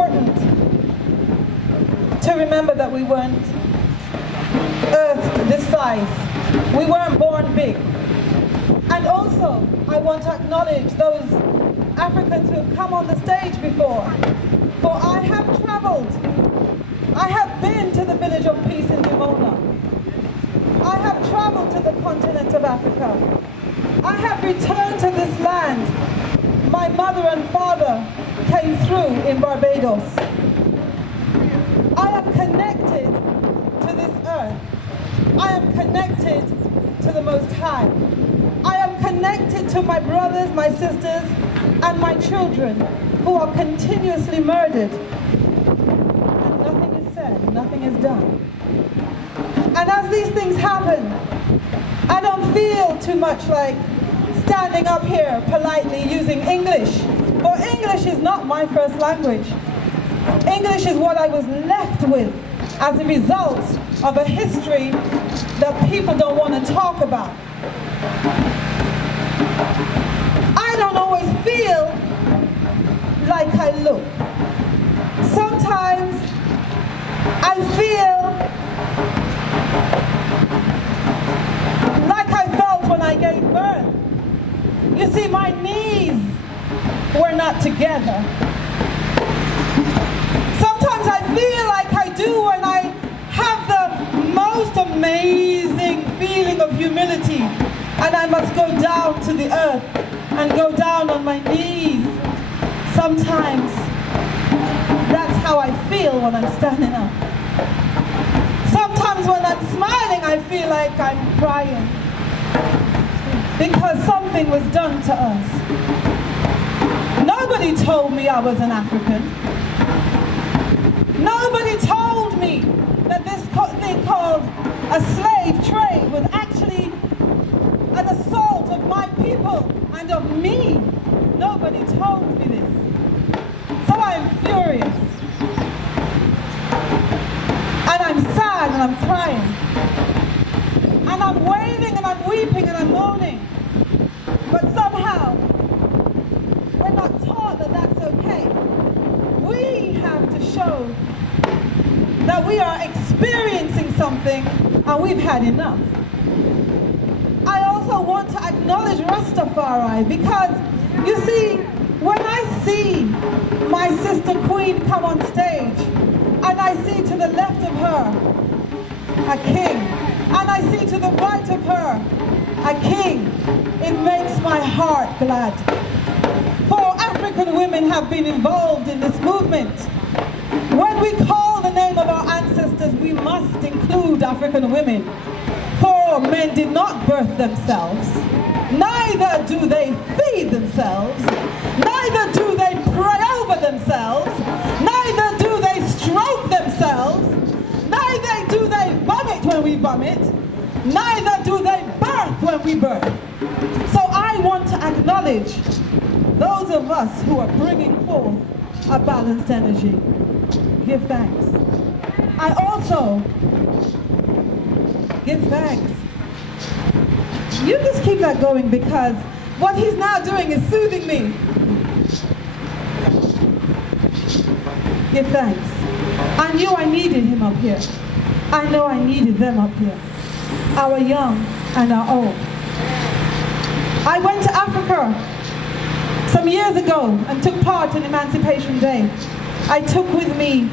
important to remember that we weren't earthed this size. We weren't born big. And also, I want to acknowledge those Africans who have come on the stage before. For I have traveled. I have been to the Village of Peace in Dimona. I have traveled to the continent of Africa. I have returned to this land. My mother and father came through in Barbados. I am connected to this earth. I am connected to the Most High. I am connected to my brothers, my sisters, and my children who are continuously murdered. And nothing is said, nothing is done. And as these things happen, I don't feel too much like standing up here politely using English. For English is not my first language. English is what I was left with as a result of a history that people don't want to talk about. I don't always feel like I look. Sometimes I feel like I felt when I gave birth. You see, my knees were not together. Sometimes I feel like I do when I have the most amazing feeling of humility and I must go down to the earth and go down on my knees. Sometimes that's how I feel when I'm standing up. Sometimes when I'm smiling, I feel like I'm crying because something was done to us. Nobody told me I was an African. Nobody told me that this thing called a slave trade was actually an assault of my people and of me. Nobody told me this. So I'm furious. And I'm sad and I'm crying. And I'm wailing and I'm weeping and I'm moaning. But somehow, we're not taught that that's okay. We have to show that we are experiencing something and we've had enough. I also want to acknowledge Rastafari because, you see, when I see my sister Queen come on stage and I see to the left of her a king and I see to the right of her a king, it makes my heart glad. For African women have been involved in this movement. When we call the name of our ancestors, we must include African women. For men did not birth themselves, neither do they feed themselves, neither do they pray over themselves, neither do they stroke themselves, neither do they vomit when we vomit, neither do they birth when we birth. So I want to acknowledge those of us who are bringing forth a balanced energy. Give thanks. I also give thanks. You just keep that going because what he's now doing is soothing me. Give thanks. I knew I needed him up here. I know I needed them up here. Our young and our old. I went to Africa some years ago and took part in Emancipation Day. I took with me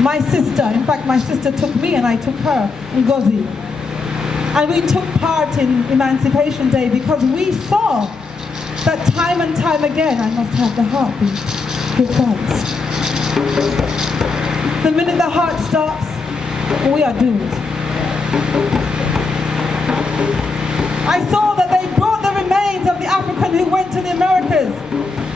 my sister. In fact, my sister took me and I took her, Ngozi. And we took part in Emancipation Day because we saw that time and time again, I must have the heartbeat. Give thanks. The minute the heart stops, we are doomed. I saw that they brought the remains of the African who went to the Americas,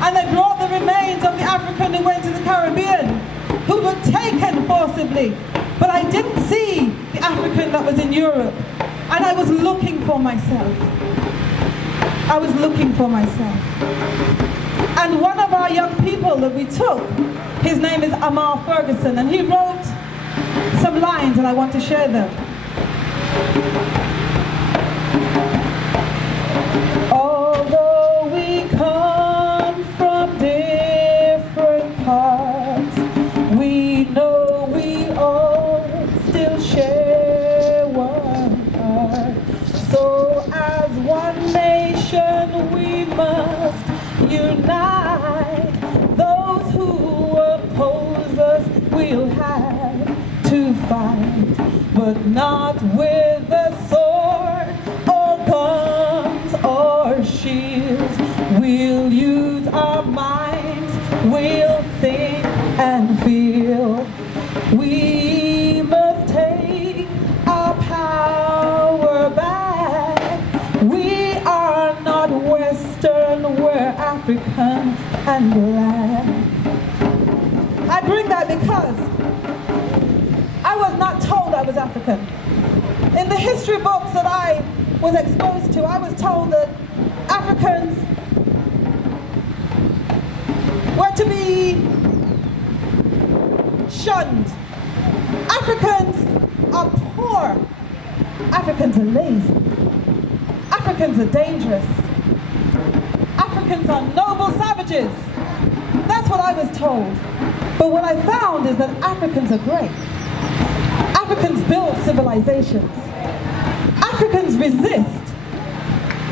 and they brought the remains of the African who went to the Caribbean, who were taken forcibly. But I didn't see the African that was in Europe, and I was looking for myself. I was looking for myself. And one of our young people that we took, his name is Ahmar Ferguson, and he wrote some lines and I want to share them. Although we come from different parts We'll use our minds, we'll think and feel. We must take our power back. We are not Western, we're African and black. I bring that because I was not told I was African. In the history books that I was exposed to, I was told that Africans were to be shunned. Africans are poor. Africans are lazy. Africans are dangerous. Africans are noble savages. That's what I was told. But what I found is that Africans are great. Africans build civilizations. Africans resist.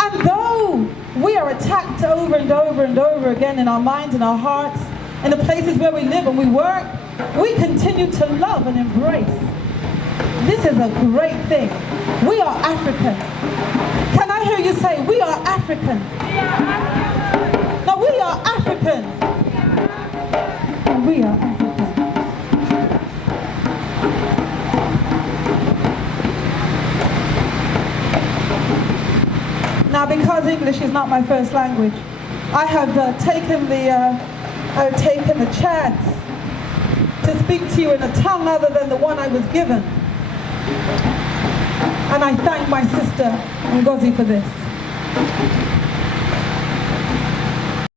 And though we are attacked over and over and over again in our minds and our hearts, in the places where we live and we work, we continue to love and embrace. This is a great thing. We are African. Can I hear you say, we are African? No, we are African. And we are African. Now, because English is not my first language, I have taken the chance to speak to you in a tongue other than the one I was given. And I thank my sister Ngozi for this.